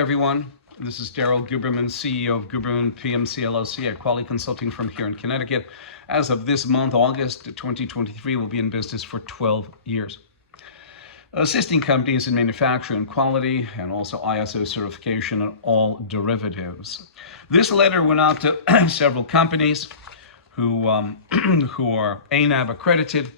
Everyone, this is Daryl Guberman, CEO of Guberman PMC LLC, a quality consulting firm here in Connecticut. As of this month, August 2023, we'll be in business for 12 years. Assisting companies in manufacturing quality and also ISO certification on all derivatives. This letter went out to several companies who are ANAB accredited,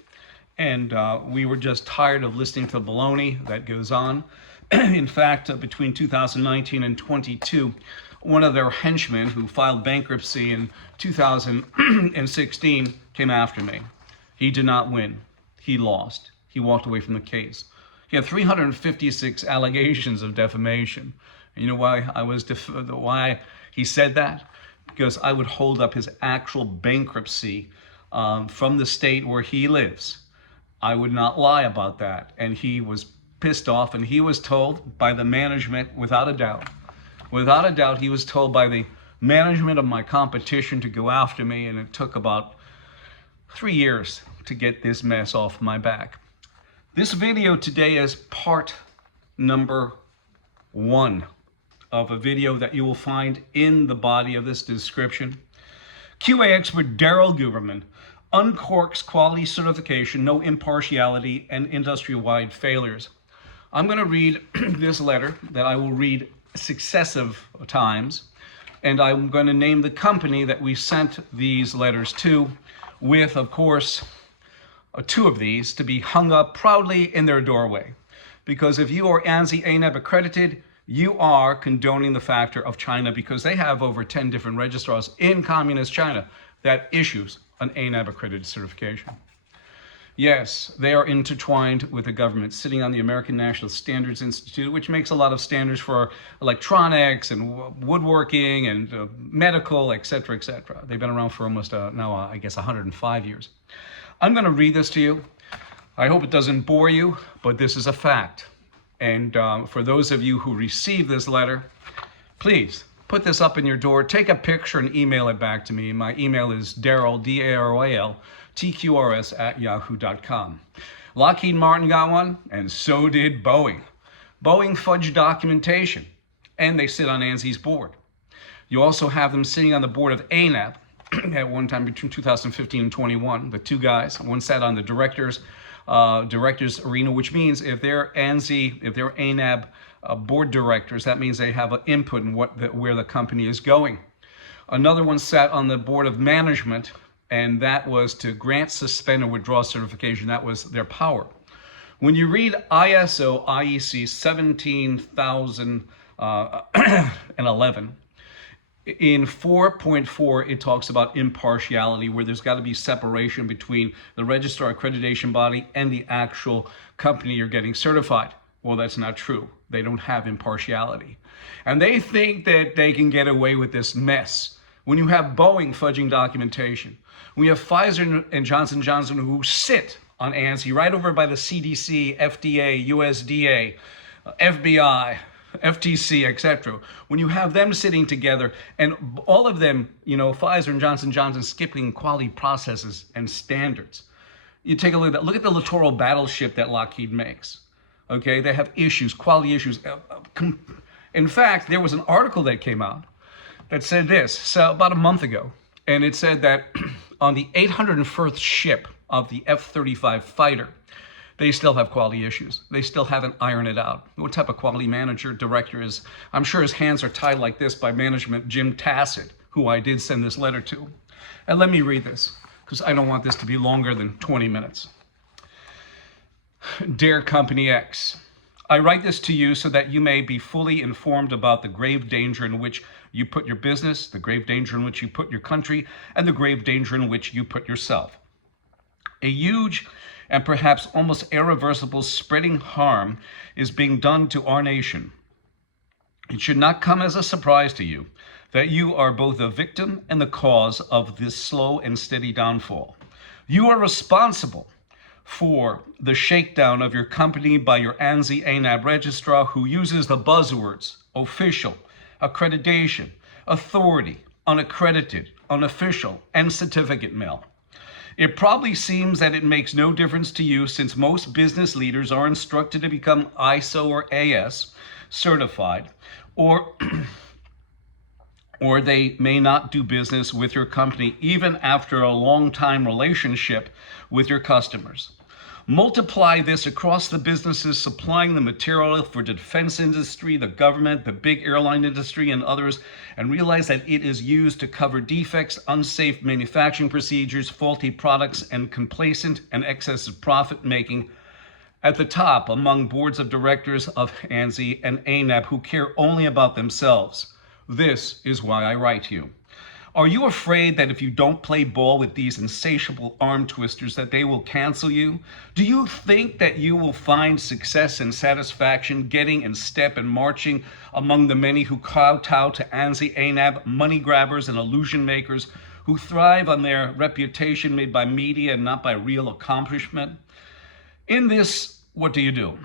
and we were just tired of listening to the baloney that goes on. In fact, between 2019 and 22, one of their henchmen who filed bankruptcy in 2016 came after me. He did not win. He lost. He walked away from the case. He had 356 allegations of defamation. And you know why why he said that? Because I would hold up his actual bankruptcy from the state where he lives. I would not lie about that. And he was pissed off, and he was told by the management, without a doubt, he was told by the management of my competition to go after me, and it took about 3 years to get this mess off my back. This video today is part number 1 of a video that you will find in the body of this description. QA expert Daryl Guberman, Uncorks quality certification, no impartiality, and industry-wide failures. I'm going to read this letter that I will read successive times, and I'm going to name the company that we sent these letters to, with, of course, 2 of these to be hung up proudly in their doorway. Because if you are ANSI ANAB accredited, you are condoning the factor of China, because they have over 10 different registrars in communist China that issues an ANAB accredited certification. Yes, they are intertwined with the government, sitting on the American National Standards Institute, which makes a lot of standards for electronics and woodworking and medical, etc., etc. They've been around for almost I guess 105 years. I'm going to read this to you. I hope it doesn't bore you, but this is a fact. And for those of you who receive this letter, please put this up in your door, take a picture and email it back to me. My email is Daryl, D-A-R-O-A-L, tqrs@yahoo.com. Lockheed Martin got one, and so did Boeing. Boeing fudged documentation, and they sit on ANSI's board. You also have them sitting on the board of ANAB at one time between 2015 and 21. The 2 guys, one sat on the directors arena, which means if they're ANAB board directors, that means they have an input in where the company is going. Another one sat on the board of management, and that was to grant, suspend, or withdraw certification. That was their power. When you read ISO IEC 17011, in 4.4, it talks about impartiality, where there's got to be separation between the registrar accreditation body and the actual company you're getting certified. Well, that's not true. They don't have impartiality. And they think that they can get away with this mess. When you have Boeing fudging documentation, we have Pfizer and Johnson & Johnson who sit on ANSI right over by the CDC, FDA, USDA, FBI, FTC, etc. When you have them sitting together, and all of them, Pfizer and Johnson & Johnson skipping quality processes and standards. You take a look at that. Look at the littoral battleship that Lockheed makes. Okay, they have issues, quality issues. In fact, there was an article that came out that said this about a month ago, and it said that on the 801st ship of the F-35 fighter, they still have quality issues. They still haven't ironed it out. What type of quality manager, director is? I'm sure his hands are tied like this by management, Jim Tassett, who I did send this letter to. And let me read this, because I don't want this to be longer than 20 minutes. Dear Company X, I write this to you so that you may be fully informed about the grave danger in which you put your business, the grave danger in which you put your country, and the grave danger in which you put yourself. A huge and perhaps almost irreversible spreading harm is being done to our nation. It should not come as a surprise to you that you are both the victim and the cause of this slow and steady downfall. You are responsible for the shakedown of your company by your ANSI ANAB registrar, who uses the buzzwords official, accreditation, authority, unaccredited, unofficial, and certificate mill. It probably seems that it makes no difference to you, since most business leaders are instructed to become ISO or AS certified, or or they may not do business with your company even after a long-time relationship with your customers. Multiply this across the businesses supplying the material for the defense industry, the government, the big airline industry, and others, and realize that it is used to cover defects, unsafe manufacturing procedures, faulty products, and complacent and excessive profit making at the top among boards of directors of ANSI and ANAB who care only about themselves. This is why I write to you. Are you afraid that if you don't play ball with these insatiable arm twisters that they will cancel you? Do you think that you will find success and satisfaction getting in step and marching among the many who kowtow to ANSI, ANAB, money grabbers and illusion makers who thrive on their reputation made by media and not by real accomplishment? In this, what do?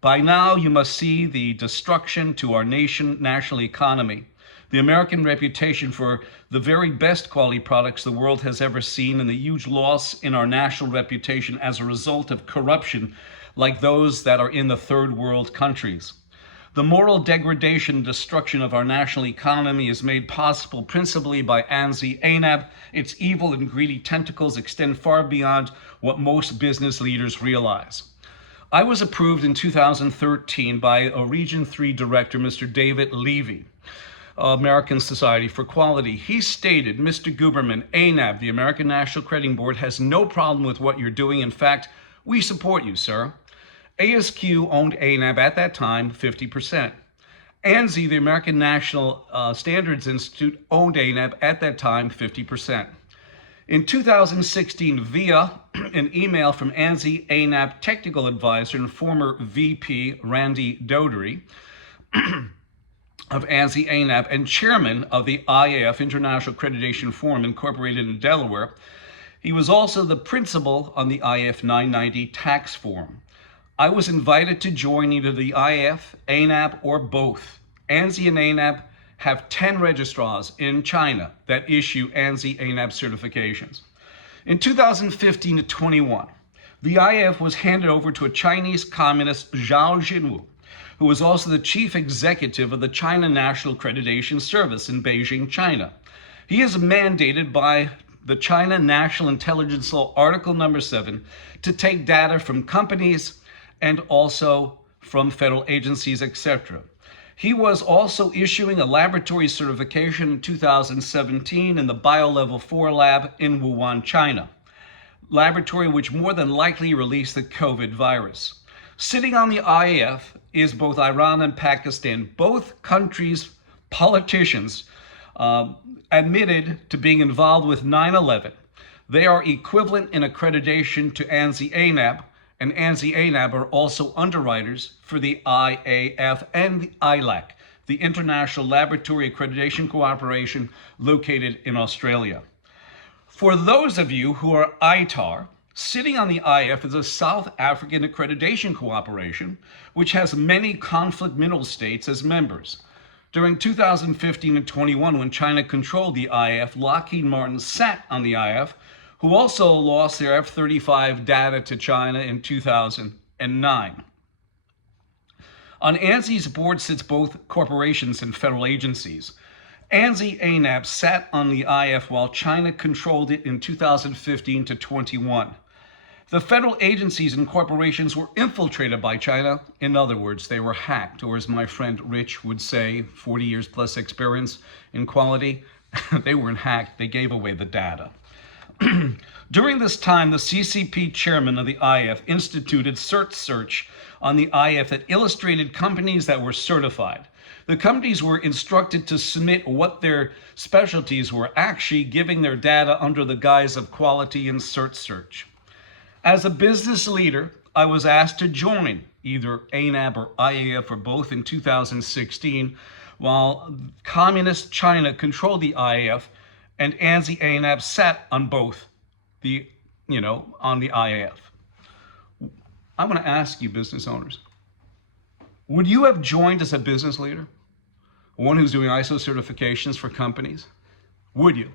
By now, you must see the destruction to our national economy, the American reputation for the very best quality products the world has ever seen, and the huge loss in our national reputation as a result of corruption like those that are in the third world countries. The moral degradation and destruction of our national economy is made possible principally by ANSI, ANAB. Its evil and greedy tentacles extend far beyond what most business leaders realize. I was approved in 2013 by a Region 3 director, Mr. David Levy, American Society for Quality. He stated, Mr. Guberman, ANAB, the American National Crediting Board, has no problem with what you're doing. In fact, we support you, sir. ASQ owned ANAB at that time 50%. ANSI, the American National Standards Institute, owned ANAB at that time 50%. In 2016, via an email from ANSI ANAB technical advisor and former VP Randy Dodery of ANSI ANAB and chairman of the IAF, International Accreditation Forum, Incorporated in Delaware, he was also the principal on the IAF 990 tax form. I was invited to join either the IAF, ANAB, or both. ANSI and ANAB have 10 registrars in China that issue ANSI ANAB certifications. In 2015 to 21, the IAF was handed over to a Chinese communist, Zhao Jinwu, who was also the chief executive of the China National Accreditation Service in Beijing, China. He is mandated by the China National Intelligence Law, Article number 7, to take data from companies and also from federal agencies, etc. He was also issuing a laboratory certification in 2017 in the BioLevel 4 lab in Wuhan, China, laboratory which more than likely released the COVID virus. Sitting on the IAF is both Iran and Pakistan. Both countries' politicians admitted to being involved with 9/11. They are equivalent in accreditation to ANSI ANAB, and ANSI ANAB are also underwriters for the IAF and the ILAC, the International Laboratory Accreditation Cooperation located in Australia. For those of you who are ITAR, sitting on the IAF is a South African accreditation cooperation, which has many conflict mineral states as members. During 2015 and 21, when China controlled the IAF, Lockheed Martin sat on the IAF, who also lost their F-35 data to China in 2009. On ANSI's board sits both corporations and federal agencies. ANSI ANAB sat on the IAF while China controlled it in 2015 to 21. The federal agencies and corporations were infiltrated by China. In other words, they were hacked, or as my friend Rich would say, 40 years plus experience in quality, they weren't hacked, they gave away the data. During this time, the CCP chairman of the IAF instituted search on the IAF that illustrated companies that were certified. The companies were instructed to submit what their specialties were, actually giving their data under the guise of quality and search. As a business leader, I was asked to join either ANAB or IAF or both in 2016, while communist China controlled the IAF and ANSI ANAB sat on both on the IAF. I want to ask you, business owners, would you have joined as a business leader? One who's doing ISO certifications for companies? Would you?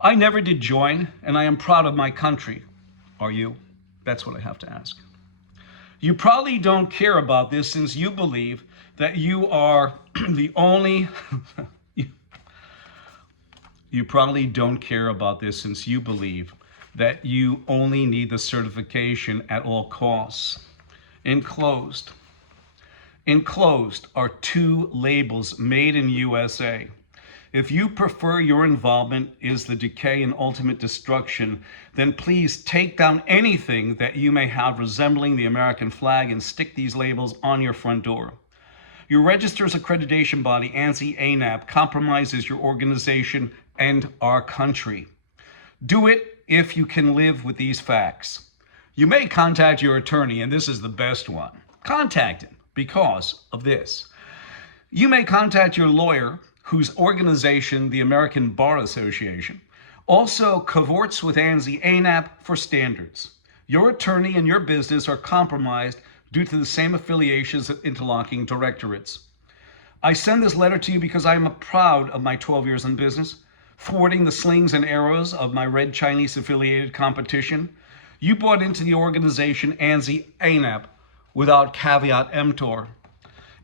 I never did join, and I am proud of my country. Are you? That's what I have to ask. You probably don't care about this since you believe that you are the only... You probably don't care about this since you believe that you only need the certification at all costs. Enclosed are 2 labels made in USA. If you prefer your involvement is the decay and ultimate destruction, then please take down anything that you may have resembling the American flag and stick these labels on your front door. Your register's accreditation body, ANSI-ANAB, compromises your organization and our country. Do it if you can live with these facts. You may contact your attorney, and this is the best one. Contact him because of this. You may contact your lawyer, whose organization, the American Bar Association, also cavorts with ANSI-ANAB for standards. Your attorney and your business are compromised due to the same affiliations of interlocking directorates. I send this letter to you because I am proud of my 12 years in business, thwarting the slings and arrows of my red Chinese affiliated competition. You bought into the organization ANSI-ANAB without caveat emptor.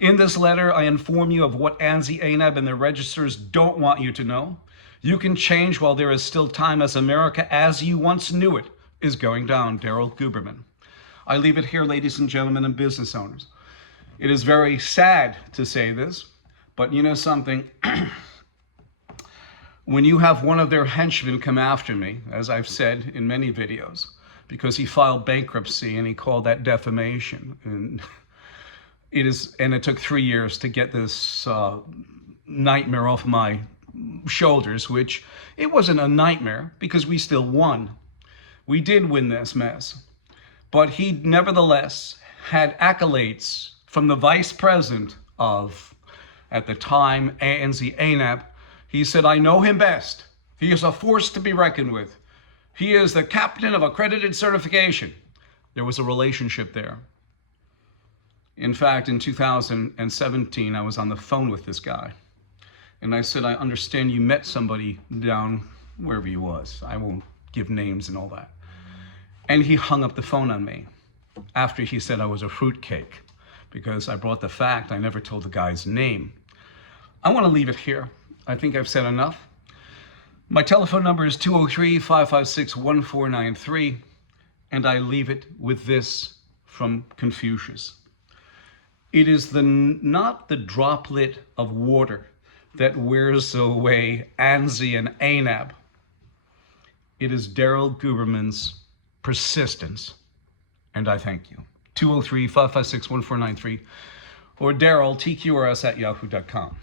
In this letter, I inform you of what ANSI-ANAB and their registers don't want you to know. You can change while there is still time, as America, as you once knew it, is going down. Daryl Guberman. I leave it here, ladies and gentlemen and business owners. It is very sad to say this, but you know something? When you have one of their henchmen come after me, as I've said in many videos, because he filed bankruptcy and he called that defamation, and it took 3 years to get this nightmare off my shoulders, which it wasn't a nightmare because we still won. We did win this mess. But he nevertheless had accolades from the vice president of, at the time, ANSI-ANAB. He said, I know him best. He is a force to be reckoned with. He is the captain of accredited certification. There was a relationship there. In fact, in 2017, I was on the phone with this guy. And I said, I understand you met somebody down wherever he was. I won't give names and all that. And he hung up the phone on me after he said I was a fruitcake because I brought the fact. I never told the guy's name. I want to leave it here. I think I've said enough. My telephone number is 203-556-1493, and I leave it with this from Confucius. It is not the droplet of water that wears away ANSI and ANAB. It is Daryl Guberman's persistence, and I thank you. 203-556-1493 or Daryl, TQRS @yahoo.com.